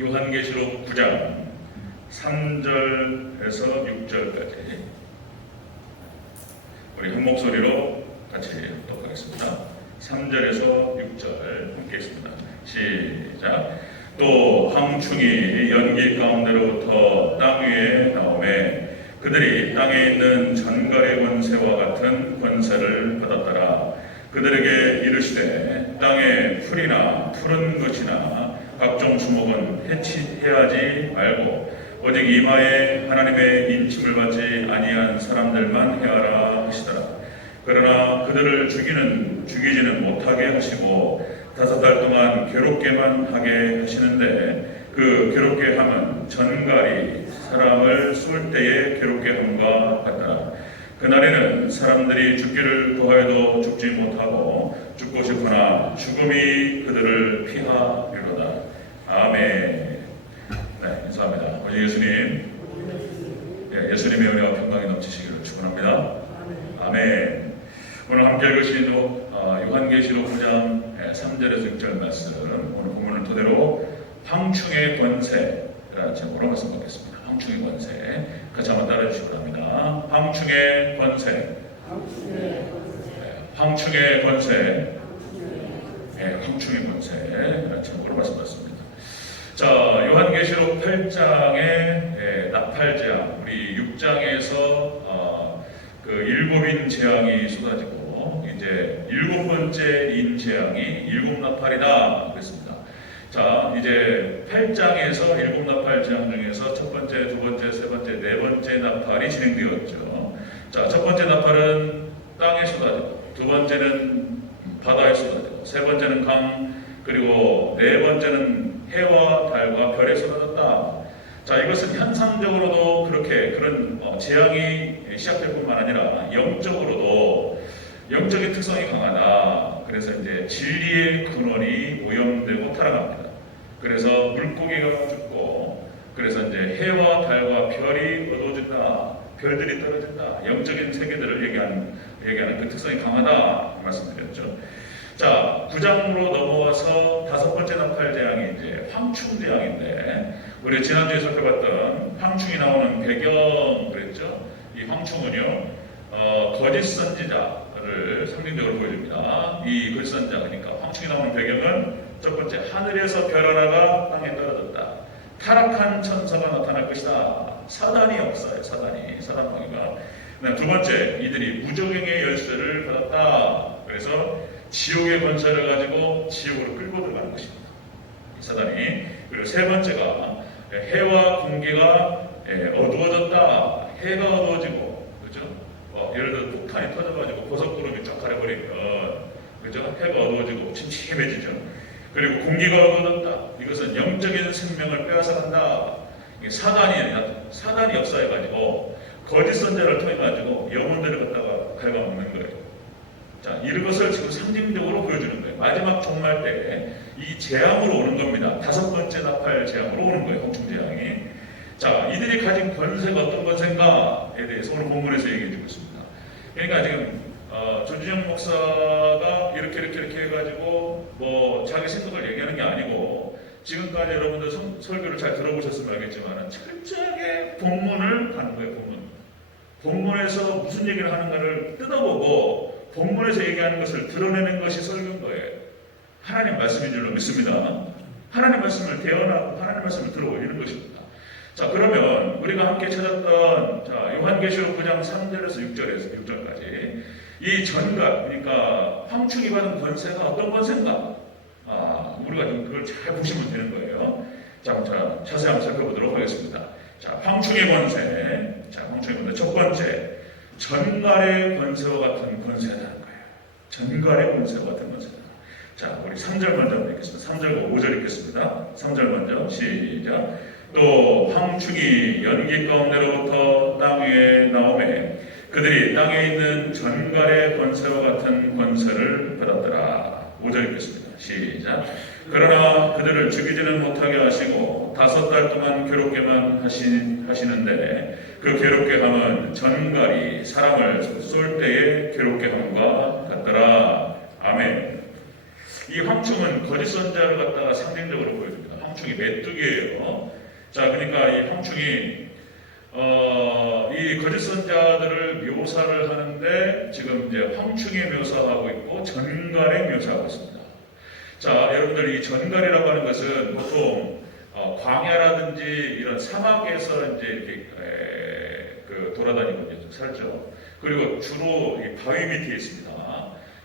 요한계시록 9장 3절에서 6절까지 우리 한 목소리로 같이 읽도록하겠습니다. 3절에서 6절 함께 읽습니다. 시작. 또 황충이 연기 가운데로부터 땅 위에 나오매 그들이 땅에 있는 전갈의 권세와 같은 권세를 받았더라. 그들에게 이르시되 땅에 풀이나 푸른 것이나 각종 수목은 해하지 말고 오직 이마에 하나님의 인침을 받지 아니한 사람들만 해하라 하시더라. 그러나 그들을 죽이지는 못하게 하시고 5달 동안 괴롭게만 하게 하시는데 그 괴롭게 함은 전갈이 사람을 쏠 때에 괴롭게 함과 같더라. 그날에는 사람들이 죽기를 구하여도 죽지 못하고 죽고 싶으나 죽음이 그들을 피하리로다. 아멘. 네, 인사합니다. 오직 예수님, 예수님의 은혜와 평강이 넘치시기를 축원합니다. 아멘. 오늘 함께 읽으신 요한계시록 9장 3절에서 6절 말씀, 오늘 본문을 토대로 황충의 권세라는 제목으로 말씀 받겠습니다. 황충의 권세, 같이 한번 따라해 주시기 바랍니다. 황충의 권세, 황충의 권세, 황충의 권세라는 제목으로 말씀 받습니다. 자, 요한계시록 8장의 나팔재앙, 우리 6장에서 그 7인 재앙이 쏟아지고 이제 7번째인 재앙이 7나팔이다 그랬습니다. 자, 이제 8장에서 7나팔 재앙 중에서 첫 번째, 두 번째, 세 번째, 네 번째 나팔이 진행되었죠. 자, 첫 번째 나팔은 땅에 쏟아지고, 두 번째는 바다에 쏟아지고, 세 번째는 강, 그리고 네 번째는 해와 달과 별에 쏟아졌다. 자, 이것은 현상적으로도 그런 재앙이 시작될 뿐만 아니라 영적으로도 영적인 특성이 강하다. 그래서 이제 진리의 근원이 오염되고 타락합니다. 그래서 물고기가 죽고, 그래서 이제 해와 달과 별이 어두워진다, 별들이 떨어진다, 영적인 세계들을 얘기하는 그 특성이 강하다 말씀드렸죠. 자, 9장으로 넘어와서 5번째 나팔 재앙이 이제 황충 재앙인데, 우리 지난주에 살펴봤던 황충이 나오는 배경 그랬죠. 이 황충은요, 거짓 선지자를 상징적으로 보여줍니다. 이 거짓 선지자, 그러니까 황충이 나오는 배경은 첫 번째, 하늘에서 별 하나가 땅에 떨어졌다. 타락한 천사가 나타날 것이다. 사단이 역사예요. 사단마귀가. 두 번째, 이들이 무저갱의 열쇠를 받았다. 그래서 지옥의 권세를 가지고 지옥으로 끌고 들어가는 것입니다. 이 사단이. 그리고 세 번째가 해와 공기가 어두워졌다. 해가 어두워지고, 그죠? 예를 들어 폭탄이 터져가지고 고속구름이 쫙 가려버리면, 그죠? 해가 어두워지고 침침해지죠. 그리고 공기가 어두워졌다. 이것은 영적인 생명을 빼앗아간다. 사단이 역사해가지고 거짓 선자를 통해가지고 영혼들을 갖다가 갉아먹는 거예요. 자, 이런 것을 지금 상징적으로 보여주는 거예요. 마지막 종말 때 이 재앙으로 오는 겁니다. 5번째 나팔 재앙으로 오는 거예요. 황충 재앙이. 자, 이들이 가진 권세가 어떤 권세인가에 대해서 오늘 본문에서 얘기해 주고 있습니다. 그러니까 지금 조진영 목사가 이렇게 해가지고 뭐 자기 생각을 얘기하는 게 아니고, 지금까지 여러분들 설교를 잘 들어보셨으면 알겠지만 철저하게 본문을 가는 거예요. 본문에서 무슨 얘기를 하는가를 뜯어보고 본문에서 얘기하는 것을 드러내는 것이 설교인 거예요. 하나님 말씀인 줄로 믿습니다. 하나님 말씀을 대언하고 하나님 말씀을 들어 올리는 것입니다. 자, 그러면 우리가 함께 찾았던 요한계시록 9장 3절에서 6절까지 이 전갈, 그러니까 황충이 받은 권세가 어떤 권세인가? 우리가 그걸 잘 보시면 되는 거예요. 자, 자세히 한번 살펴보도록 하겠습니다. 자, 황충의 권세. 첫 번째, 전갈의 권세와 같은 권세라는 거예요. 전갈의 권세와 같은 권세다. 자, 우리 3절 먼저 읽겠습니다. 3절과 5절 읽겠습니다. 3절 먼저 시작. 또 황충이 연기 가운데로부터 땅 위에 나오매 그들이 땅에 있는 전갈의 권세와 같은 권세를 받았더라. 5절 읽겠습니다. 시작. 그러나 그들을 죽이지는 못하게 하시고 5달 동안 괴롭게만 하시는데 그 괴롭게 함은 전갈이 사람을 쏠 때에 괴롭게 함과 같더라. 아멘. 이 황충은 거짓 선자를 갖다가 상징적으로 보여줍니다. 황충이 메뚜기예요. 자, 그러니까 이 황충이 이 거짓 선자들을 묘사를 하는데 지금 이제 황충에 묘사하고 있고 전갈에 묘사하고 있습니다. 자, 여러분들 이 전갈이라고 하는 것은 보통 광야라든지 이런 사막에서 이제 이렇게 돌아다니고 살죠. 그리고 주로 이 바위 밑에 있습니다.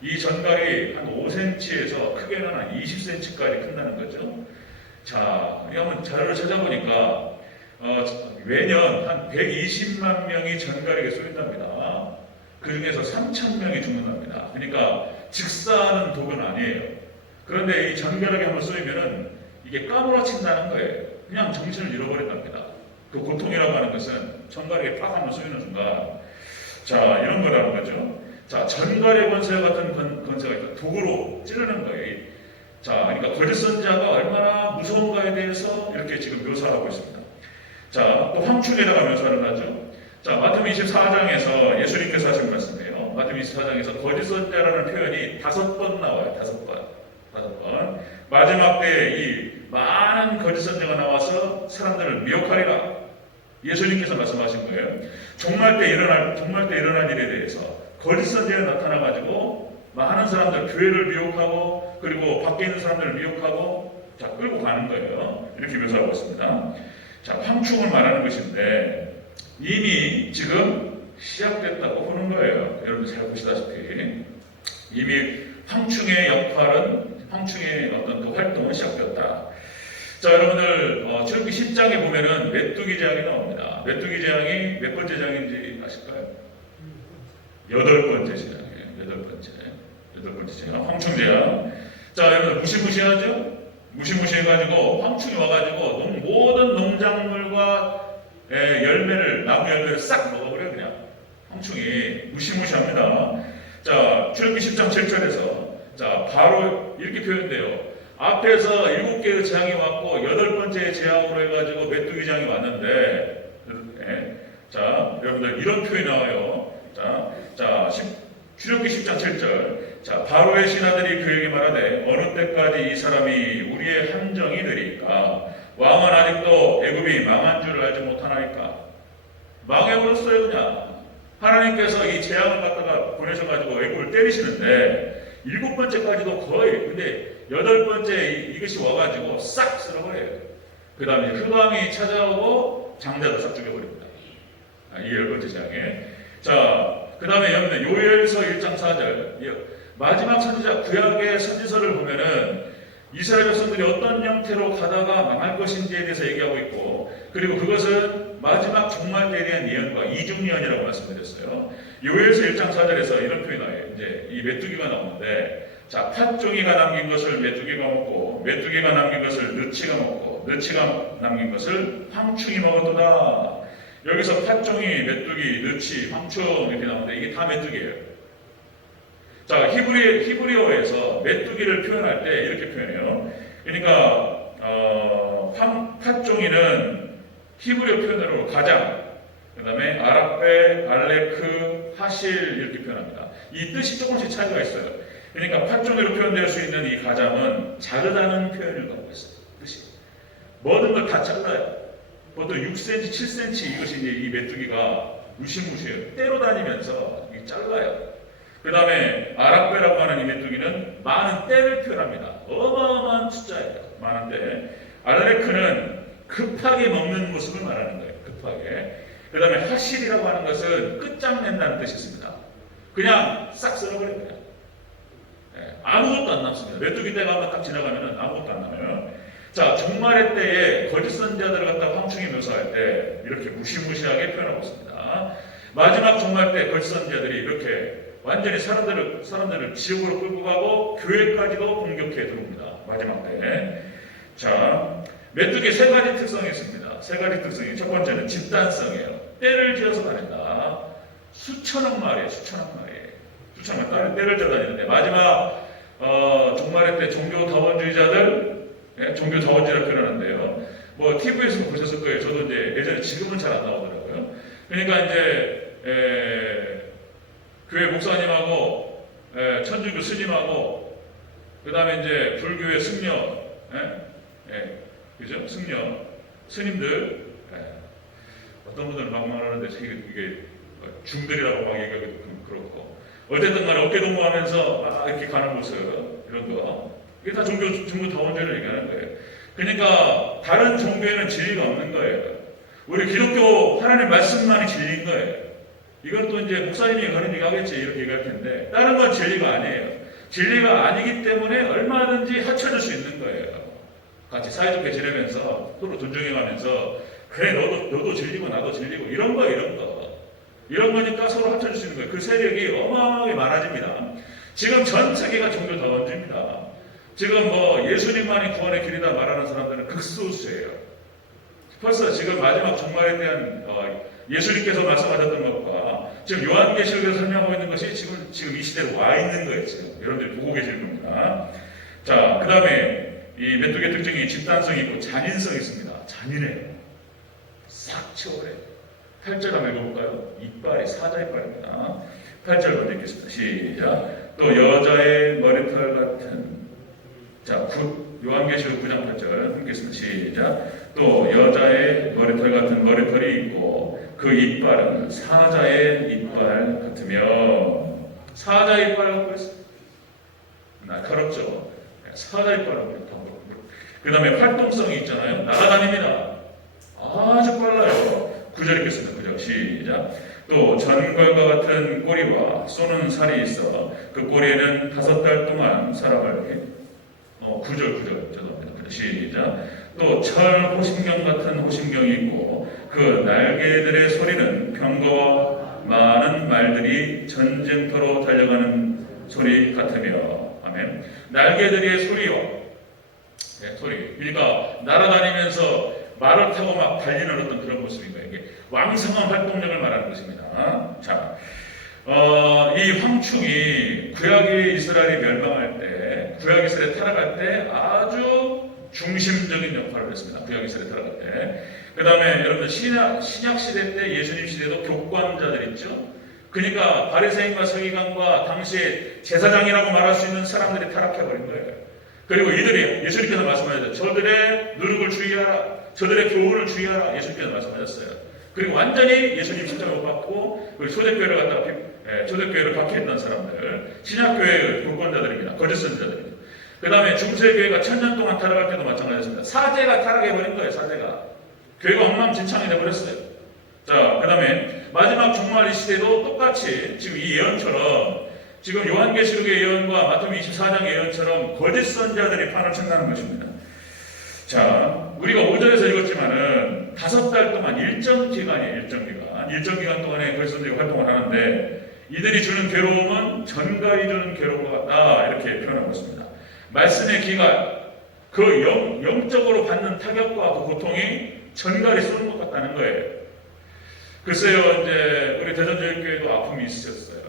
이 전갈이 한 5cm에서 크게는 한 20cm까지 큰다는 거죠. 자, 한번 자료를 찾아보니까 매년 한 120만 명이 전갈에게 쏘인답니다. 그 중에서 3,000명이 죽는답니다. 그러니까 직사하는 독은 아니에요. 그런데 이 전갈에게 한번 쏘이면은 이게 까무러친다는 거예요. 그냥 정신을 잃어버린답니다. 그 고통이라고 하는 것은 전갈에게 팍 한번 쏘이는 순간, 자, 이런 거라는 거죠. 자, 전갈의 권세 같은 권세가 있다. 독으로 찌르는 거예요. 자, 그러니까 거짓 선자가 얼마나 무서운가에 대해서 이렇게 지금 묘사하고 있습니다. 자, 또 황충에다가 묘사를 하죠. 자, 마태복음 24장에서 예수님께서 하신 말씀이에요. 마태복음 24장에서 거짓 선자라는 표현이 5번 나와요. 5번. 마지막 때에 이 많은 거짓 선자가 나와서 사람들을 미혹하리라. 예수님께서 말씀하신 거예요. 종말 때 일어날 일에 대해서 거짓 선자가 나타나가지고 많은 사람들, 교회를 미혹하고 그리고 밖에 있는 사람들을 미혹하고 자, 끌고 가는 거예요. 이렇게 묘사하고 있습니다. 자, 황충을 말하는 것인데 이미 지금 시작됐다고 보는 거예요. 여러분 잘 보시다시피 이미 황충의 역할은, 황충의 어떤 그 활동은 시작됐다. 자, 여러분들 출애굽기 10장에 보면은 메뚜기 재앙이 나옵니다. 메뚜기 재앙이 몇 번째 재앙인지 아실까요? 8번째 재앙이에요. 8번째 재앙, 황충 재앙. 자, 여러분들 무시무시하죠? 무시무시해가지고 황충이 와가지고 모든 농작물과 나무 열매를 싹 먹어버려요. 그냥 황충이 무시무시합니다. 자, 출애굽기 10장 7절에서 자, 바로 이렇게 표현돼요. 앞에서 7개의 재앙이 왔고 8번째 재앙으로 해가지고 메뚜기 재앙이 왔는데, 자, 여러분들 이런 표현이 나와요. 자, 출애굽기 10장 7절. 자, 바로의 신하들이 그에게 말하되 어느 때까지 이 사람이 우리의 함정이 되리까? 왕은 아직도 애굽이 망한 줄을 알지 못하나이까? 망해버렸어요. 그냥 하나님께서 이 재앙을 갖다가 보내셔가지고 애굽을 때리시는데 7번째까지도 거의, 근데 8번째 이것이 와가지고 싹 쓸어버려요. 그 다음에 흑암이 찾아오고 장자도 싹 죽여버립니다. 이 10번째 재앙에. 자, 그 다음에 여러분들 요엘서 1장 4절 마지막 선지자 구약의 선지서를 보면은 이스라엘 백성들이 어떤 형태로 가다가 망할 것인지에 대해서 얘기하고 있고, 그리고 그것은 마지막 종말 때에 대한 예언과 이중예언이라고 말씀드렸어요. 요엘서 1장 4절에서 이런 표현이 나와요. 이제 이 메뚜기가 나오는데, 자, 팥종이가 남긴 것을 메뚜기가 먹고, 메뚜기가 남긴 것을 느치가 먹고, 느치가 남긴 것을 황충이 먹었도다. 여기서 팥종이, 메뚜기, 느치, 황충 이렇게 나오는데 이게 다 메뚜기예요. 자, 히브리어에서 메뚜기를 표현할 때 이렇게 표현해요. 그러니까 팥종이는 히브리어 표현으로 가장, 그 다음에 아랍베, 알레크, 하실 이렇게 표현합니다. 이 뜻이 조금씩 차이가 있어요. 그러니까 팥종이로 표현될 수 있는 이 가장은 자르다는 표현을 갖고 있어요. 뜻이 모든 걸 다 잘라요. 보통 6cm, 7cm 이것이 이제 이 메뚜기가 무시무시해요. 때로 다니면서 잘라요. 그 다음에 아랍베라고 하는 이 메뚜기는 많은 때를 표현합니다. 어마어마한 숫자예요. 많은 때. 알레크는 급하게 먹는 모습을 말하는 거예요. 급하게. 그 다음에 하실이라고 하는 것은 끝장낸다는 뜻이 있습니다. 그냥 싹 쓸어버려요. 그냥. 아무것도 안 남습니다. 메뚜기 때가 한번 딱 지나가면 아무것도 안 남아요. 자, 종말의 때에 거짓 선지자들을 갖다 황충이 묘사할 때 이렇게 무시무시하게 표현하고 있습니다. 마지막 종말 때 거짓 선지자들이 이렇게 완전히 사람들을 지옥으로 끌고 가고 교회까지도 공격해 들어옵니다. 마지막 때. 자, 메뚜기의 3가지 특성이 있습니다. 3가지 특성이, 첫 번째는 집단성이에요. 때를 지어서 다닌다. 수천억 마리예요. 수천억 마리. 때를 지어 다니는데 마지막 종말의 때 종교 다원주의자들, 종교 다원주의라 표현하는데요. 뭐 TV에서 보셨을 거예요. 저도 이제 예전에, 지금은 잘 안 나오더라고요. 그러니까 이제 교회 목사님하고 천주교 스님하고 그 다음에 이제 불교의 승려, 그죠? 승려, 스님들, 어떤 분들은 막 말하는데 이게 중들이라고 막 얘기하기도 그렇고, 어쨌든 간에 어깨동무하면서 막 이렇게 가는 모습, 이런 거, 이게 다 종교 다원죄를 얘기하는 거예요. 그러니까 다른 종교에는 진리가 없는 거예요. 우리 기독교 하나님 말씀만이 진리인 거예요. 이건 또 이제 목사님이 그런 얘기 하겠지, 이렇게 얘기할 텐데, 다른 건 진리가 아니에요. 진리가 아니기 때문에 얼마든지 합쳐질 수 있는 거예요. 같이 사이좋게 지내면서 서로 존중해가면서, 그래 너도 진리고 나도 진리고, 이런 거니까 서로 합쳐질 수 있는 거예요. 그 세력이 어마어마하게 많아집니다. 지금 전 세계가 종교 다원주의입니다. 지금 뭐 예수님만이 구원의 길이다 말하는 사람들은 극소수예요. 벌써 지금 마지막 종말에 대한 예수님께서 말씀하셨던 것과 지금 요한계시록에서 설명하고 있는 것이 지금 이 시대에 와 있는 거예요. 지금 여러분들이 보고 계시는 겁니다. 자, 그 다음에 이 메뚜기의 특징이 집단성이 있고 잔인성이 있습니다. 잔인해요. 싹 치워버려요. 8절 한번 읽어볼까요? 이빨이 사자 이빨입니다. 8절 먼저 읽겠습니다. 시작. 또 여자의 머리털 같은, 자, 요한계시록 9장 8절 읽겠습니다. 시작. 또 여자의 머리털 같은 머리털이 있고 그 이빨은 사자의 이빨 같으며, 사자 이빨 갖고 있어요. 날카롭죠. 사자 이빨 갖고 있다. 그 다음에 활동성이 있잖아요. 날아다닙니다. 아주 빨라요. 9절 읽겠습니다. 9절 시작. 또 전갈과 같은 꼬리와 쏘는 살이 있어 그 꼬리에는 5달 동안 사람을 9절 죄송합니다. 시작. 또 철 호심경 같은 호심경이 있고 그 날개들의 소리는 병거와 많은 말들이 전쟁터로 달려가는 소리 같으며, 아멘. 날개들의 소리요. 네, 소리. 그러니까 날아다니면서 말을 타고 막 달리는 어떤 그런 모습인 거예요. 이게 왕성한 활동력을 말하는 것입니다. 자, 이 황충이 구약의 이스라엘이 멸망할 때, 구약 이스라엘이 타락할 때 아주 중심적인 역할을 했습니다. 구약 이스라엘이 타락할 때. 그 다음에 여러분들 신약 시대 때, 예수님 시대도 교권자들 있죠. 그러니까 바리새인과 서기관과 당시에 제사장이라고 말할 수 있는 사람들이 타락해버린 거예요. 그리고 이들이 예수님께서 말씀하셨죠. 저들의 누룩을 주의하라, 저들의 교훈을 주의하라, 예수님께서 말씀하셨어요. 그리고 완전히 예수님 십자가 못 받고 초대교회를 갖다가 초대교회를 박해했던 사람들, 신약교회의 교권자들입니다. 거짓 선지자들입니다. 그 다음에 중세교회가 1000년 동안 타락할 때도 마찬가지였습니다. 사제가 타락해버린 거예요. 사제가 교회가 엉망진창이 되어버렸어요. 자, 그 다음에 마지막 종말 이 시대도 똑같이 지금 이 예언처럼, 지금 요한계시록의 예언과 마태복음 24장 예언처럼 거짓 선지자들이 판을 친다는 것입니다. 자, 우리가 5절에서 읽었지만은 5달 동안 일정 기간이에요. 일정 기간 동안에 거짓 선지자 활동을 하는데, 이들이 주는 괴로움은 전갈이 주는 괴로움과 같다, 이렇게 표현하고 있습니다. 말씀의 기간, 그 영적으로 받는 타격과 그 고통이 전갈이 쏘는 것 같다는 거예요. 글쎄요, 이제 우리 대전제일교회도 아픔이 있으셨어요.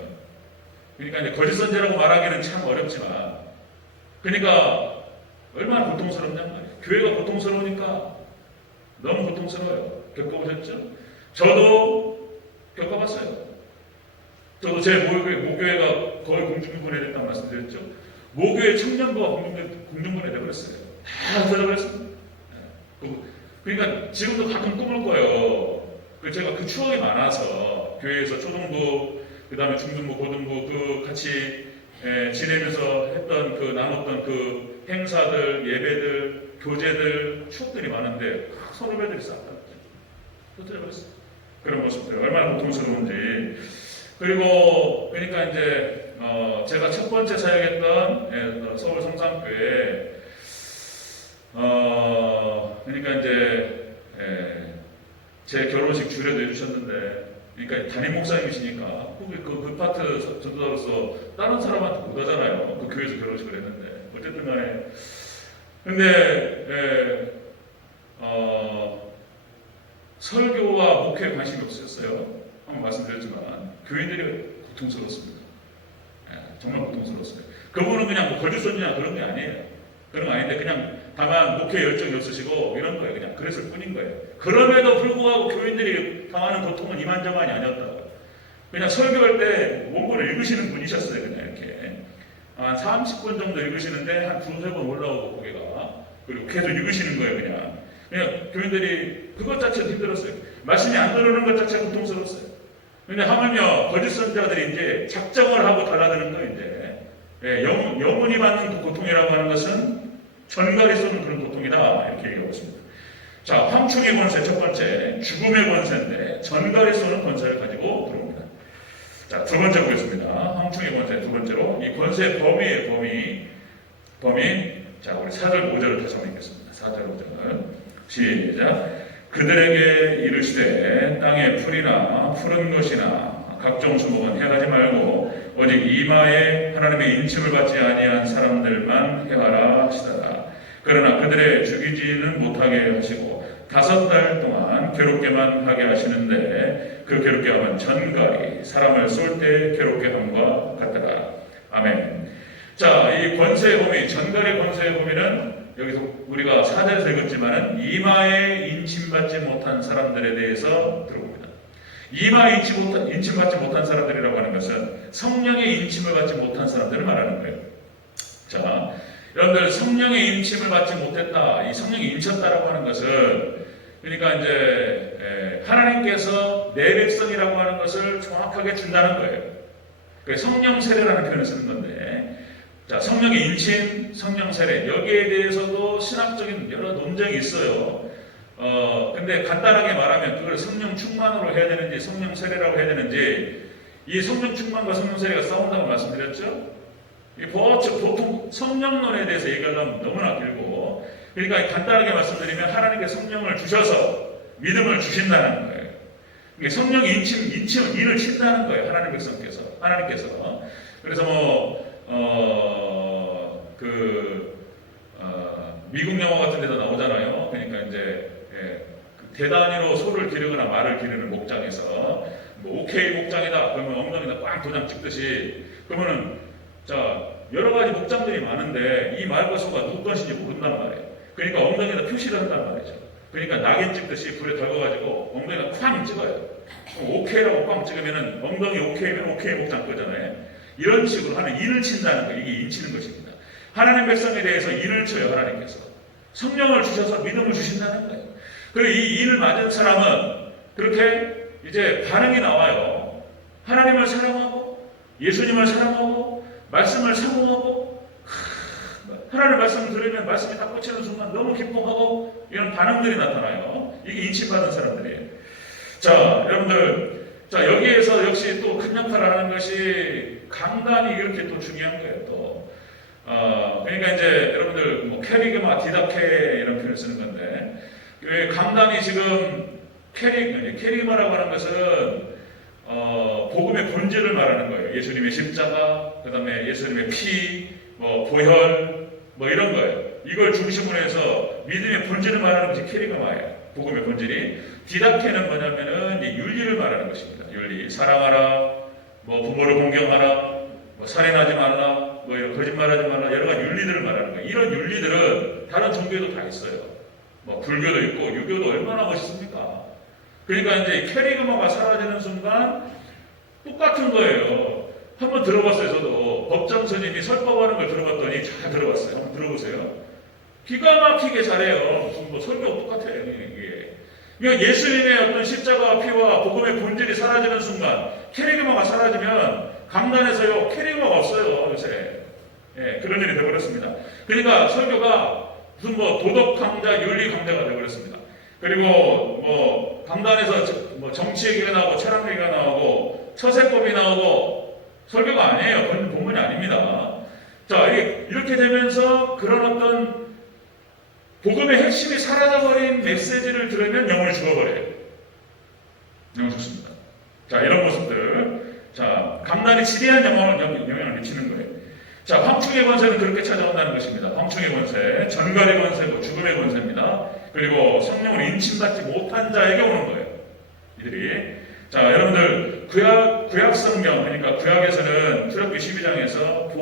그러니까 이제 거짓 선지자라고 말하기는 참 어렵지만, 그러니까 얼마나 고통스럽냐는 거예요. 교회가 고통스러우니까 너무 고통스러워요. 겪어보셨죠? 저도 겪어봤어요. 저도 제 모교회가 거의 공중분해 됐다고 말씀드렸죠. 모교회 청년부가 공중분해 되어버렸어요. 다 터져버렸습니다. 그러니까 지금도 가끔 꿈을 꿔요. 제가 그 추억이 많아서 교회에서 초등부, 그 다음에 중등부, 고등부 그 같이 지내면서 했던 그 나눴던 그 행사들, 예배들, 교제들, 추억들이 많은데 선후배들이 싹 다 터져버렸어요. 그런 모습들 얼마나 고통스러운지. 그리고 그러니까 이제 제가 첫 번째 사역했던 서울 성산교회, 그러니까 이제 제 결혼식 주례도 해주셨는데, 그러니까 담임 목사님이시니까 그 파트 전도자로서 다른 사람한테 못 하잖아요. 그 교회에서 결혼식을 했는데. 어쨌든 간에 근데 설교와 목회에 관심이 없으셨어요. 한번 말씀드렸지만 교인들이 고통스러웠습니다. 정말 고통스러웠어요. 그분은 그냥 뭐 거짓 선지나 그런 게 아니에요. 그런 거 아닌데 그냥 다만 목회 열정이 없으시고 이런 거예요. 그냥 그랬을 뿐인 거예요. 그럼에도 불구하고 교인들이 당하는 고통은 이만저만이 아니었다고. 그냥 설교할 때 원고를 읽으시는 분이셨어요. 그냥 이렇게 한 30분 정도 읽으시는데 한 2-3번 올라오고 고개가, 그리고 계속 읽으시는 거예요. 그냥 그냥 교인들이 그것 자체도 힘들었어요. 말씀이 안 들어오는 것 자체가 고통스러웠어요. 근데 하물며 거짓 선지자들이 이제 작정을 하고 달라드는 거 이제 영혼이 받는 그 고통이라고 하는 것은 전갈이 쏘는 그런 고통이다 이렇게 얘기하고 있습니다. 자, 황충의 권세 첫 번째 죽음의 권세인데 전갈이 쏘는 권세를 가지고 들어옵니다. 자, 두 번째 보겠습니다. 황충의 권세 두 번째로 이 권세의 범위. 자, 우리 4절 5절을 다시 한번 읽겠습니다. 4절 5절 시작. 그들에게 이르시되 땅의 풀이나 푸른 것이나 각종 수목은 해하지 말고 오직 이마에 하나님의 인침을 받지 아니한 사람들만 해하라 하시더라. 그러나 그들의 죽이지는 못하게 하시고 5달 동안 괴롭게만 하게 하시는데 그 괴롭게 함은 전갈이 사람을 쏠 때 괴롭게 함과 같더라. 아멘. 자, 이 권세의 범위, 전갈의 권세의 범위는 여기서 우리가 4절에서 읽었지만은 이마에 인침받지 못한 사람들에 대해서 들어봅니다. 이마에 인침받지 못한 사람들이라고 하는 것은 성령의 인침을 받지 못한 사람들을 말하는 거예요. 자, 여러분들 성령의 인침을 받지 못했다, 이 성령이 인쳤다라고 하는 것은 그러니까 이제 하나님께서 내 백성이라고 하는 것을 정확하게 준다는 거예요. 성령 세례라는 표현을 쓰는 건데, 자, 성령의 인침, 성령 세례 여기에 대해서도 신학적인 여러 논쟁이 있어요. 근데 간단하게 말하면 그걸 성령 충만으로 해야 되는지 성령 세례라고 해야 되는지, 이 성령 충만과 성령 세례가 싸운다고 말씀드렸죠. 보통 성령론에 대해서 얘기하려면 너무나 길고, 그러니까 간단하게 말씀드리면 하나님께서 성령을 주셔서 믿음을 주신다는 거예요. 그러니까 성령 인을 친다는 거예요. 하나님께서. 그래서 미국 영화 같은 데도 나오잖아요. 그러니까 이제 대단위로 소를 기르거나 말을 기르는 목장에서 오케이 목장이다 그러면 엉덩이에다 꽝 도장 찍듯이, 그러면은 자 여러 가지 목장들이 많은데 이 말과 소가 누구 것인지 모른단 말이에요. 그러니까 엉덩이에다 표시를 한단 말이죠. 그러니까 낙인 찍듯이 불에 덜궈가지고 엉덩이에다 쾅 찍어요. 오케이라고 꽝 찍으면은 엉덩이 오케이면 오케이 목장 거잖아요. 이런 식으로 하는 인을 친다는 거, 이게 인치는 것입니다. 하나님 백성에 대해서 인을 쳐요. 하나님께서 성령을 주셔서 믿음을 주신다는 거예요. 그리고 이 인을 맞은 사람은 그렇게 이제 반응이 나와요. 하나님을 사랑하고 예수님을 사랑하고 말씀을 사모하고 하나님의 말씀을 들으면 말씀이 딱 꽂히는 순간 너무 기뻐하고 이런 반응들이 나타나요. 이게 인침받은 사람들이에요. 자, 여러분들, 자 여기에서 역시 또 큰 역할을 하는 것이 강단이 이렇게 또 중요한 거예요. 또 그러니까 이제 여러분들 뭐 캐리그마, 디다케 이런 표현을 쓰는 건데, 강단이 지금 캐리그마라고 하는 것은 복음의 본질을 말하는 거예요. 예수님의 십자가, 그 다음에 예수님의 피, 보혈, 이런 거예요. 이걸 중심으로 해서 믿음의 본질을 말하는 것이 캐리그마예요. 복음의 본질이. 디다케는 뭐냐면은 윤리를 말하는 것입니다. 윤리, 사랑하라, 부모를 공경하라, 살인하지 말라, 이런 거짓말하지 말라, 여러 가지 윤리들을 말하는 거예요. 이런 윤리들은 다른 종교에도 다 있어요. 불교도 있고 유교도 얼마나 멋있습니까? 그러니까 이제 캐리그마가 사라지는 순간 똑같은 거예요. 한번 들어봤어요. 저도 법정 스님이 설법하는 걸 들어봤더니 잘 들어봤어요. 한번 들어보세요. 기가 막히게 잘해요. 설교 똑같아요. 이게. 그러니까 예수님의 어떤 십자가와 피와 복음의 본질이 사라지는 순간, 캐리그마가 사라지면 강단에서요 캐리그마가 없어요. 요새. 그런 일이 되어버렸습니다. 그러니까 설교가 무슨 도덕 강좌, 윤리 강좌가 되어버렸습니다. 그리고 강단에서 정치 얘기가 나오고 철학 얘기가 나오고 처세법이 나오고 설교가 아니에요. 그건 본문이 아닙니다. 자, 이렇게 되면서 그런 어떤 복음의 핵심이 사라져버린 메시지를 들으면 영을 죽어버려요. 영을 죽습니다. 자, 이런 모습들. 자, 강단이 지대한 영향을 미치는 거예요. 자, 황충의 권세는 그렇게 찾아온다는 것입니다. 황충의 권세, 전갈의 권세고 죽음의 권세입니다. 그리고 성령으로 인침받지 못한 자에게 오는 거예요. 이들이. 자, 여러분들 구약 성경, 그러니까 구약에서는 출애굽기 12장에서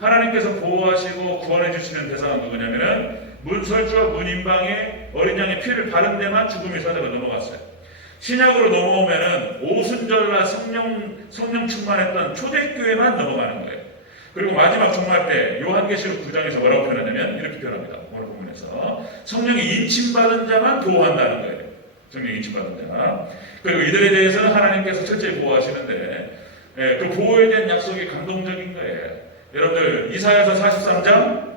하나님께서 보호하시고 구원해 주시는 대상은 누구냐면은 문설주와 문인방에 어린 양의 피를 바른 데만 죽음의 사자가 넘어갔어요. 신약으로 넘어오면은 오순절날 성령 충만했던 초대교회만 넘어가는 거예요. 그리고 마지막 종말 때 요한계시록 9장에서 뭐라고 표현하냐면 이렇게 표현합니다. 오늘 본문에 통해서 성령이 인침받은 자만 보호한다는 거예요. 성령이 인침받은 자. 그리고 이들에 대해서는 하나님께서 철저히 보호하시는데 그 보호에 대한 약속이 감동적인 거예요. 여러분들 이사야서 43장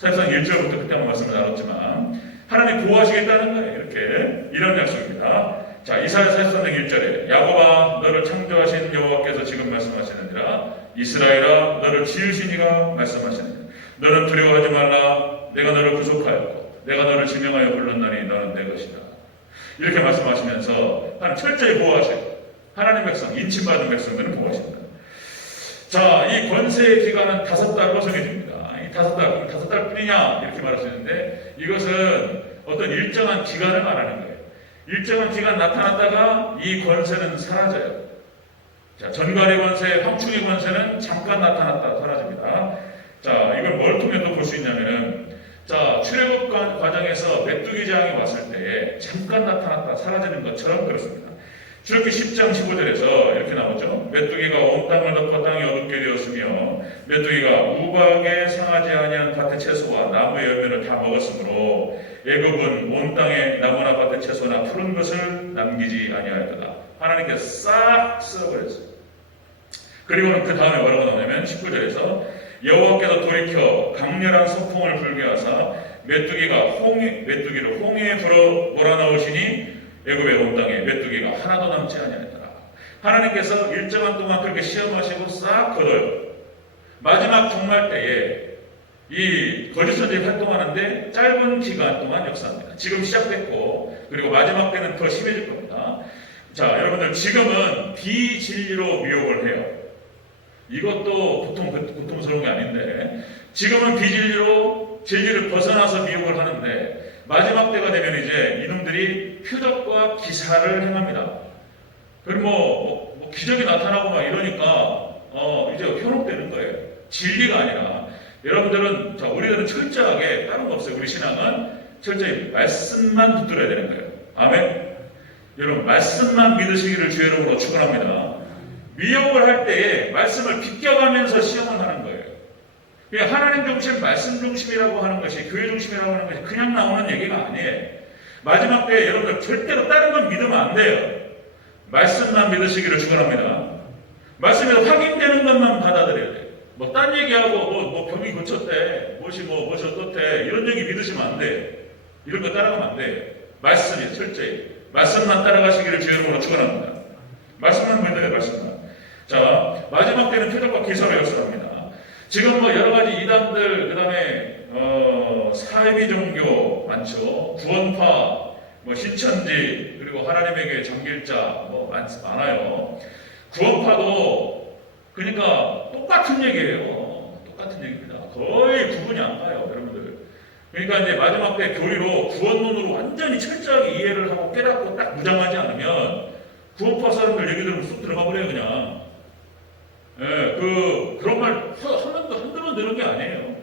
1절부터 그때 한번 말씀을 나눴지만 하나님 보호하시겠다는 거예요. 이렇게 이런 약속입니다. 자, 이사야 43장 1절에 야곱아 너를 창조하신 여호와께서 지금 말씀하시느니라 이스라엘아 너를 지으신 이가 말씀하시느니라 너는 두려워하지 말라 내가 너를 구속하였고 내가 너를 지명하여 불렀나니 너는 내 것이다. 이렇게 말씀하시면서 하나님 철저히 보호하시고 하나님 백성, 인침받은 백성들은 보호하십니다. 자, 이 권세의 기간은 5달로 정해집니다. 이 5달 뿐이냐 이렇게 말하시는데 이것은 어떤 일정한 기간을 말하는 거예요. 일정한 기간 나타났다가 이 권세는 사라져요. 자, 전갈의 권세, 황충의 권세는 잠깐 나타났다 사라집니다. 자, 이걸 뭘 통해 또 볼 수 있냐면은 자, 출애굽 과정에서 메뚜기 재앙이 왔을 때 잠깐 나타났다 사라지는 것처럼 그렇습니다. 출애굽기 10장 15절에서 이렇게 나오죠. 메뚜기가 온 땅을 덮어 땅이 어둡게 되었으며 메뚜기가 우박에 상하지 아니한 밭의 채소와 나무의 열매를 다 먹었으므로 애굽은 온 땅의 나무나 밭의 채소나 푸른 것을 남기지 아니하였다. 하나님께서 싹 쓸어버렸어요. 그리고는 그 다음에 뭐라고 나오냐면 19절에서 여호와께서 돌이켜 강렬한 소풍을 불게 하사 메뚜기를 홍해에 불어 몰아넣으시니 애굽의 온 땅에 메뚜기가 하나도 남지 아니하였더라. 하나님께서 일정한 동안 그렇게 시험하시고 싹 걷어요. 마지막 종말 때에 이 거짓 선지자가 활동하는데 짧은 기간 동안 역사합니다. 지금 시작됐고 그리고 마지막 때는 더 심해질 겁니다. 자, 여러분들 지금은 비진리로 미혹을 해요. 이것도 보통 고통스러운 게 아닌데 지금은 비진리로 진리를 벗어나서 미혹을 하는데 마지막 때가 되면 이제 이놈들이 표적과 기사를 행합니다. 그리고 뭐 기적이 나타나고 막 이러니까 이제 현혹되는 거예요. 진리가 아니라 여러분들은 자, 우리들은 철저하게 다른 거 없어요. 우리 신앙은 철저히 말씀만 붙들어야 되는 거예요. 아멘. 여러분 말씀만 믿으시기를 주의 이름으로 축원합니다. 미혹을 할 때에 말씀을 비껴가면서 시험을 하는 거예요. 그냥 하나님 중심, 말씀 중심이라고 하는 것이 교회 중심이라고 하는 것이 그냥 나오는 얘기가 아니에요. 마지막 때에 여러분들 절대로 다른 건 믿으면 안 돼요. 말씀만 믿으시기를 축원합니다. 말씀에서 확인되는 것만 받아들여야 돼요. 뭐 딴 얘기하고 뭐 병이 고쳤대, 무엇이 어떻대 이런 얘기 믿으시면 안 돼요. 이런 거 따라가면 안 돼요. 말씀이에요. 철저히 말씀만 따라가시기를 주의 이름으로 축원합니다. 말씀만 믿어요. 말씀만. 자, 마지막 때는 표적과 기사로 역사합니다. 지금 뭐 여러 가지 이단들, 그 다음에 사이비 종교 많죠. 구원파, 뭐 신천지, 그리고 하나님에게 정길자 뭐 많아요. 구원파도 그러니까 똑같은 얘기예요. 똑같은 얘기입니다. 거의 구분이 안 가요, 여러분들. 그러니까 이제 마지막 때 교리로 구원론으로 완전히 철저하게 이해를 하고 깨닫고 딱 무장하지 않으면 구원파 사람들 얘기 들으면 쑥 들어가 버려요, 그냥. 예, 그런 말 한두 번 들은 게 아니에요.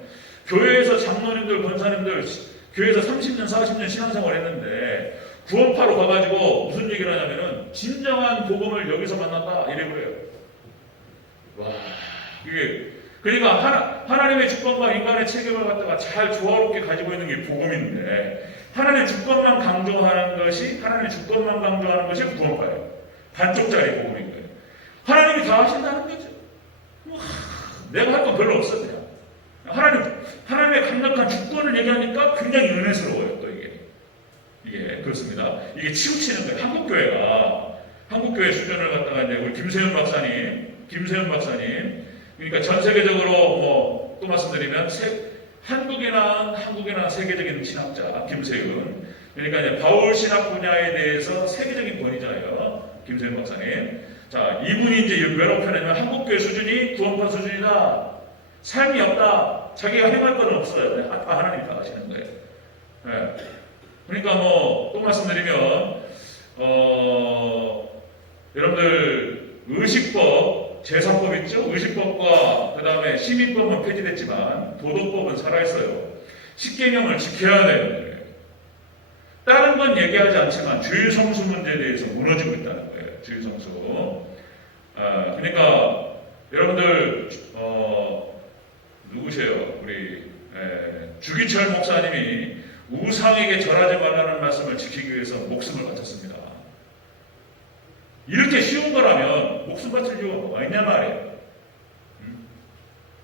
교회에서 장로님들, 권사님들, 교회에서 30년, 40년 신앙생활 했는데, 구원파로 가가지고 무슨 얘기를 하냐면은, 진정한 복음을 여기서 만났다, 이래버려요. 와, 이게, 그러니까 하나님의 주권과 인간의 책임을 갖다가 잘 조화롭게 가지고 있는 게 복음인데, 하나님의 주권만 강조하는 것이 구원파예요. 반쪽짜리 복음인 거예요. 하나님이 다 하신다는 거죠. 내가 할 건 별로 없어 그냥. 하나님의 강력한 주권을 얘기하니까 굉장히 은혜스러워요. 또 이게 그렇습니다. 이게 치우치는 거예요. 한국교회 수준을 갖다가 이제 우리 김세윤 박사님, 그러니까 전 세계적으로 뭐 또 말씀드리면 한국에 난 세계적인 신학자 김세윤. 그러니까 이제 바울 신학 분야에 대해서 세계적인 권위자예요. 김세윤 박사님. 자, 이분이 이제 뭐라고 표현하냐면 한국교회 수준이 구원파 수준이다. 삶이 없다. 자기가 행할 건 없어요. 하나님이 다 하시는 거예요. 네. 그러니까 뭐 또 말씀드리면 여러분들 의식법, 제사법 있죠? 의식법과 그 다음에 시민법은 폐지됐지만 도덕법은 살아있어요. 십계명을 지켜야 돼요. 다른 건 얘기하지 않지만 주일 성수 문제에 대해서 무너지고 있다는 거예요. 주일 성수. 그러니까 여러분들 누구세요? 우리 주기철 목사님이 우상에게 절하지 말라는 말씀을 지키기 위해서 목숨을 바쳤습니다. 이렇게 쉬운 거라면 목숨 바칠 이유가 있냐 말이에요.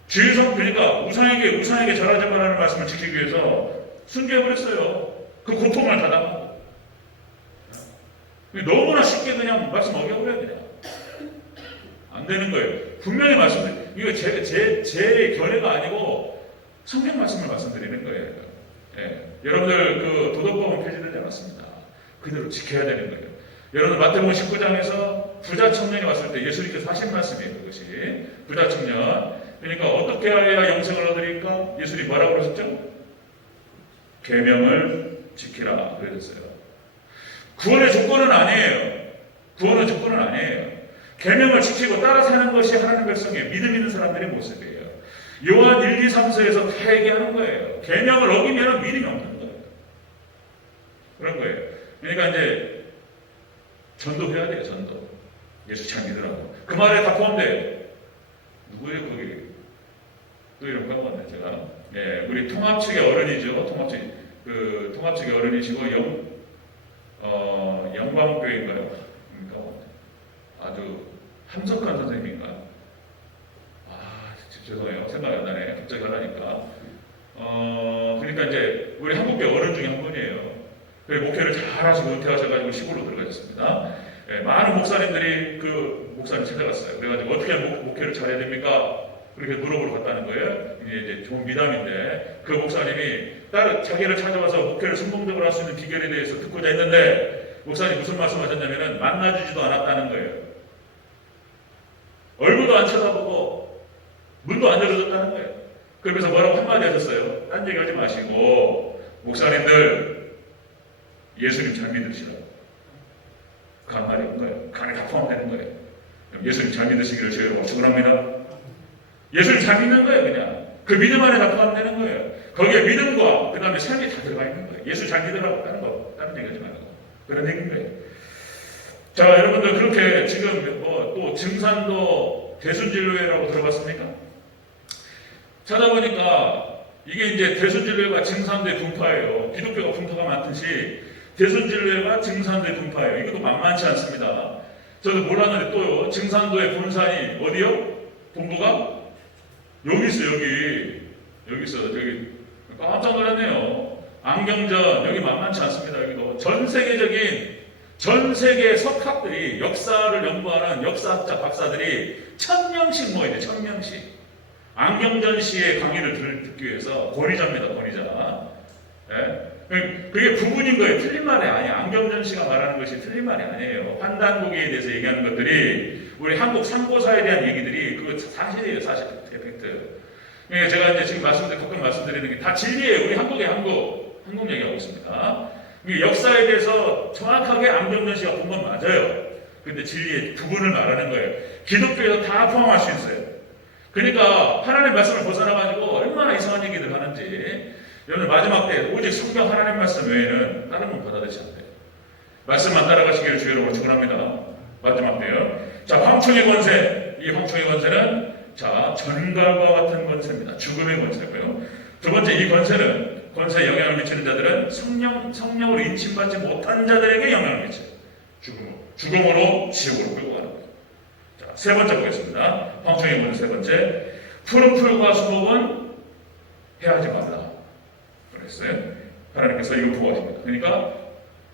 주의성 그러니까 우상에게 절하지 말라는 말씀을 지키기 위해서 순교해버렸어요. 그 고통을 가담하고 너무나 쉽게 그냥 말씀 어겨버려야 그냥 안 되는 거예요. 분명히 말씀드려요. 이거 제 견해가 아니고 성경 말씀을 말씀드리는 거예요. 여러분들 그 도덕법은 폐지되지 않았습니다. 그대로 지켜야 되는 거예요. 여러분 마태복음 19장에서 부자 청년이 왔을 때 예수님께서 하신 말씀이에요. 그것이 부자 청년. 그러니까 어떻게 해야 영생을 얻으리까? 예수님이 뭐라고 그러셨죠? 계명을 지키라 그러셨어요. 구원의 조건은 아니에요. 구원의 조건은 아니에요. 계명을 지키고 따라 사는 것이 하나님 백성의 믿음 있는 사람들의 모습이에요. 요한 1, 2, 3서에서 다 얘기하는 거예요. 계명을 어기면 믿음이 없는 거예요. 그런 거예요. 그러니까 이제 전도해야 돼요. 전도. 예수 잘 믿으라고. 그 말에 다 포함돼요. 누구예요 거기? 또 이런 거 하고 왔네 제가. 우리 통합 측의 어른이죠. 통합 측의 어른이시고 영광교회인가요? 아주 함석한 선생님인가요? 죄송해요. 생각이 안 나네. 갑자기 하려니까. 그러니까 이제 우리 한국교 어른 중에 한 분이에요. 목회를 잘 하시고 은퇴하셔가지고 시골로 들어가셨습니다. 많은 목사님들이 그 목사님 찾아갔어요. 그래가지고 어떻게 목회를 잘해야 됩니까? 그렇게 물어보러 갔다는 거예요. 이제 좋은 미담인데 그 목사님이 자기를 찾아와서 목회를 성공적으로 할 수 있는 비결에 대해서 듣고자 했는데 목사님 무슨 말씀하셨냐면은 만나주지도 않았다는 거예요. 얼굴도 안 쳐다보고 문도 안 열어줬다는 거예요. 그러면서 뭐라고 한마디 하셨어요. 딴 얘기 하지 마시고 목사님들 예수님 잘 믿으시라고. 그 한 말이 온 거예요. 그 안에 다 포함되는 거예요. 예수님 잘 믿으시기를 주여 축원합니다. 예수님 잘 믿는 거예요. 그냥 그 믿음 안에 다 포함되는 거예요. 거기에 믿음과 그 다음에 삶이 다 들어가 있는 거예요. 예수 잘 믿으라고 하는 거 다른 얘기 하지 말고 그런 얘기인 거예요. 자 여러분들 그렇게 지금 또 증산도 대순진료회라고 들어봤습니까? 찾아보니까 이게 이제 대순진료회가 증산도의 분파예요. 기독교가 분파가 많듯이 대순진료회가 증산도의 분파예요. 이것도 만만치 않습니다. 저도 몰랐는데 또요. 증산도의 본산이 어디요? 본부가? 여기 있어 여기 있어 여기 깜짝 놀랐네요. 안경전 여기 만만치 않습니다. 여기도 전 세계 석학들이 역사를 연구하는 역사학자 박사들이 1000명씩 모여야 돼. 1000명씩 안경전 씨의 강의를 듣기 위해서 권위자입니다. 권위자. 그게 부분인 거예요. 틀린 말이 아니에요. 안경전 씨가 말하는 것이 틀린 말이 아니에요. 판단고기에 대해서 얘기하는 것들이 우리 한국 상고사에 대한 얘기들이 그거 사실이에요. 사실 팩트. 제가 이제 지금 가끔 말씀드리는 게 다 진리예요. 우리 한국 얘기하고 있습니다. 역사에 대해서 정확하게 안경전 씨가 본 건 맞아요. 근데 진리의 부분을 말하는 거예요. 기독교에서 다 포함할 수 있어요. 그러니까 하나님의 말씀을 벗어나가지고 얼마나 이상한 얘기들 하는지 여러분 마지막 때 오직 성경 하나님 말씀 외에는 다른 건 받아들이지 않아요. 말씀만 따라가시기를 주의로 축원합니다. 마지막 때요. 자, 황충의 권세. 이 황충의 권세는 자 전갈과 같은 권세입니다. 죽음의 권세고요. 두 번째 이 권세는 권세에 영향을 미치는 자들은 성령으로 인침받지 못한 자들에게 영향을 미쳐요. 죽음으로 지옥으로 끌고 가는 거예요. 자, 세 번째 보겠습니다. 황충의 권세 세 번째. 푸른 풀과 수목은 해하지 말라. 그랬어요. 하나님께서 이걸 보호하십니다. 그러니까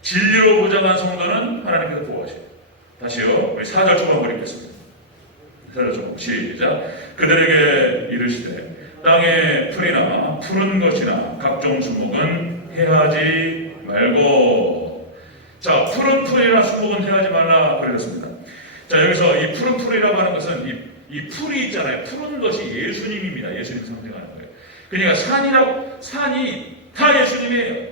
진리로 보장한 성도는 하나님께서 보호하셔요. 다시요. 우리 4절 초반부터 읽겠습니다. 4절 초반 시작. 그들에게 이르시되 땅의 풀이나 푸른 것이나 각종 수목은 해하지 말고. 자, 푸른 풀이나 수목은 해하지 말라 그러셨습니다. 자, 여기서 이 푸른 풀이라고 하는 것은 이 풀이 있잖아요. 푸른 것이 예수님입니다. 예수님 상징하는 거예요. 그러니까 산이 다 예수님이에요.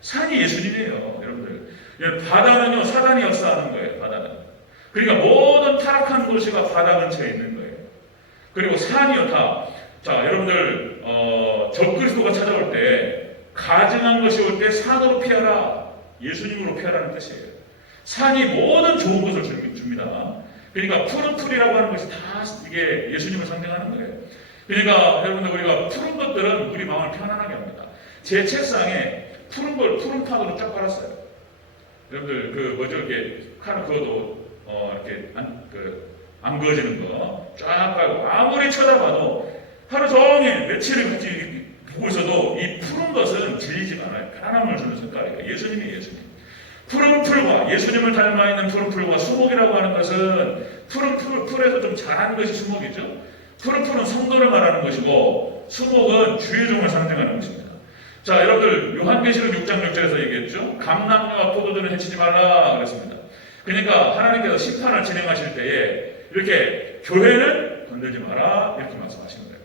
산이 예수님이에요. 여러분들. 바다는요, 사단이 역사하는 거예요. 바다는. 그러니까 모든 타락한 도시가 바다 근처에 있는 거예요. 그리고 산이요, 다. 자, 여러분들, 적그리스도가 찾아올 때, 가증한 것이 올 때 산으로 피하라. 예수님으로 피하라는 뜻이에요. 산이 모든 좋은 것을 줍니다. 그러니까 푸른 풀이라고 하는 것이 다 이게 예수님을 상징하는 거예요. 그러니까 여러분들 우리가 푸른 것들은 우리 마음을 편안하게 합니다. 제 책상에 푸른 걸 푸른 판으로 쫙 깔았어요. 여러분들 그 뭐죠 이렇게 칼 그어도 이렇게 안 그어지는 거 쫙 깔고 아무리 쳐다봐도 하루 종일 며칠을 같이 보고 있어도 이 푸른 것은 질리지가 않아요. 편안함을 주는 색깔이에요. 예수님이 예수님. 푸른 풀과 예수님을 닮아 있는 푸른 풀과 수목이라고 하는 것은 푸른 풀에서 좀 자란 것이 수목이죠. 푸른 풀은 성도를 말하는 것이고 수목은 주의 종을 상징하는 것입니다. 자, 여러분들 요한계시록 6장 6절에서 얘기했죠. 감람류와 포도주는 해치지 말라 그랬습니다. 그러니까 하나님께서 심판을 진행하실 때에 이렇게 교회는 건들지 마라 이렇게 말씀하시는 거예요.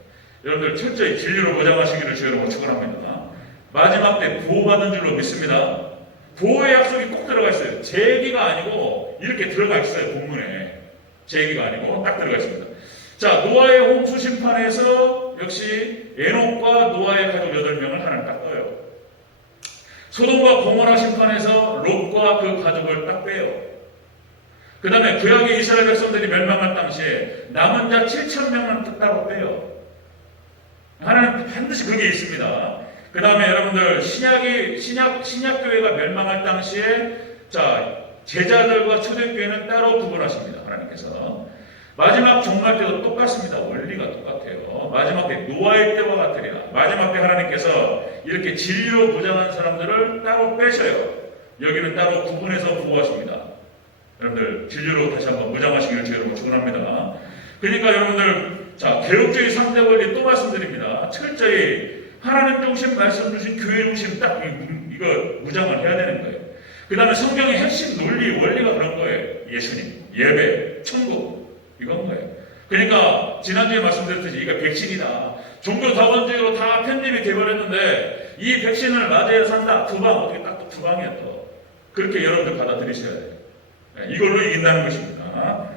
여러분들 철저히 진리로 보장하시기를 주여로 축원합니다. 마지막 때 보호받은 줄로 믿습니다. 보호의 약속이 꼭 들어가 있어요. 제 얘기가 아니고 이렇게 들어가 있어요. 본문에 제 얘기가 아니고 딱 들어가 있습니다. 자, 노아의 홍수 심판에서 역시 에녹과 노아의 가족 8명을 하나님 딱 떠요. 소돔과 고모라 심판에서 롯과 그 가족을 딱 빼요. 그 다음에 구약의 이스라엘 백성들이 멸망할 당시에 남은 자 7,000명은 따로 빼요. 하나님 반드시 그게 있습니다. 그 다음에 여러분들 신약교회가 멸망할 당시에 자 제자들과 초대교회는 따로 구분하십니다. 하나님께서 마지막 종말 때도 똑같습니다. 원리가 똑같아요. 마지막 때 노아의 때와 같으리라. 마지막 때 하나님께서 이렇게 진리로 무장한 사람들을 따로 빼셔요. 여기는 따로 구분해서 보호하십니다. 여러분들 진리로 다시 한번 무장하시기를 주여로 축원합니다. 그러니까 여러분들 자 개혁주의 3대 원리 또 말씀드립니다. 철저히 하나님 중심 말씀 주신 교회 중심 딱 이거 무장을 해야 되는 거예요. 그 다음에 성경의 핵심 논리 원리가 그런 거예요. 예수님, 예배, 천국 이건 거예요. 그러니까 지난주에 말씀드렸듯이 이거 백신이다. 종교 다원주의로 다 편집이 돼버렸는데 이 백신을 맞아야 산다. 두방 어떻게 딱 두 방이야 또. 그렇게 여러분들 받아들이셔야 돼요. 이걸로 이긴다는 것입니다.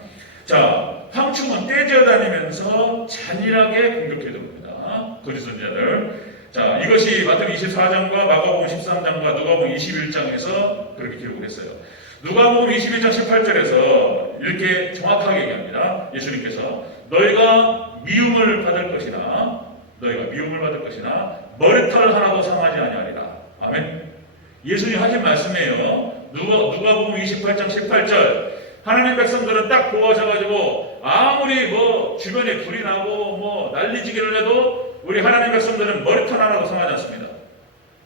자, 황충은 떼져 다니면서 잔인하게 공격해 줍니다. 거짓 선지자들. 자, 이것이 마태복음 24장과 마가복음 13장과 누가복음 21장에서 그렇게 기록을 했어요. 누가복음 21장 18절에서 이렇게 정확하게 얘기합니다. 예수님께서 너희가 미움을 받을 것이나 머리털 하나도 상하지 아니하리라. 아멘. 예수님 하신 말씀이에요. 누가복음 28장 18절. 하나님 백성들은 딱 보호하셔가지고 아무리 뭐 주변에 불이 나고 뭐 난리지기를 해도 우리 하나님 백성들은 머리털 하나도 상하지 않습니다.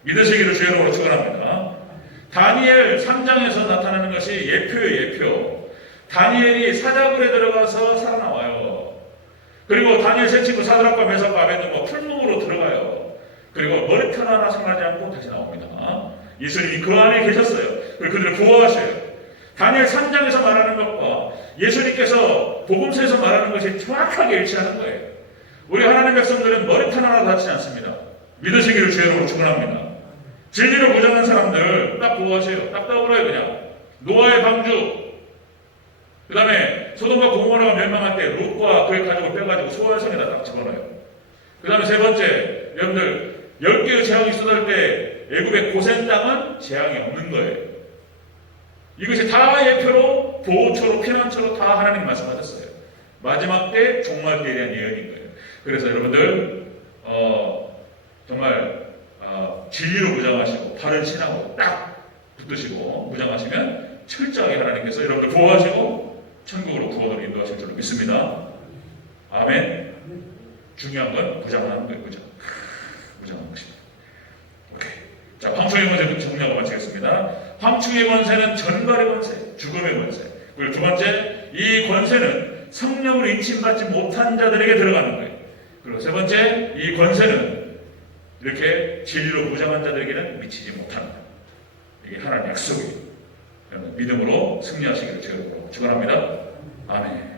믿으시기를 주여로 축원합니다. 다니엘 3장에서 나타나는 것이 예표예요. 예표. 다니엘이 사자굴에 들어가서 살아나와요. 그리고 다니엘 세 친구 사드락과 메삭과 아벤노가 풀무으로 들어가요. 그리고 머리털 하나 상하지 않고 다시 나옵니다. 예수님이 그 안에 계셨어요. 그리고 그들을 보호하셔요. 다니엘 3장에서 말하는 것과 예수님께서 복음서에서 말하는 것이 정확하게 일치하는 거예요. 우리 하나님 백성들은 머리털 하나 다치지 않습니다. 믿으시기를 주여로 축원합니다. 진리로 무장한 사람들 딱 보호하세요. 딱 떠올라요. 그냥 노아의 방주, 그 다음에 소돔과 고모라가 멸망할 때 롯과 그의 가족을 빼가지고 소화성에다 딱 집어넣어요. 그 다음에 세 번째, 여러분들 10개의 재앙이 쏟아질 때 애굽의 고센 땅은 재앙이 없는 거예요. 이것이 다 예표로 보호처로 피난처로 다 하나님 말씀하셨어요. 마지막 때 종말 때에 대한 예언인 거예요. 그래서 여러분들 정말 진리로 무장하시고 바른 신앙으로 딱 붙드시고 무장하시면 철저하게 하나님께서 여러분들 보호하시고 천국으로 구원을 인도하실 줄로 믿습니다. 아멘. 중요한 건 무장하는 거예요. 그죠? 무장하는 것입니다. 오케이. 자, 황충의 권세는 정리하고 마치겠습니다. 황충의 권세는 전갈의 권세, 죽음의 권세. 그리고 두 번째, 이 권세는 성령을 인침받지 못한 자들에게 들어가는 거예요. 그리고 세 번째, 이 권세는 이렇게 진리로 무장한 자들에게는 미치지 못한다. 이게 하나님의 약속이에요. 믿음으로 승리하시기를 축원합니다. 아멘.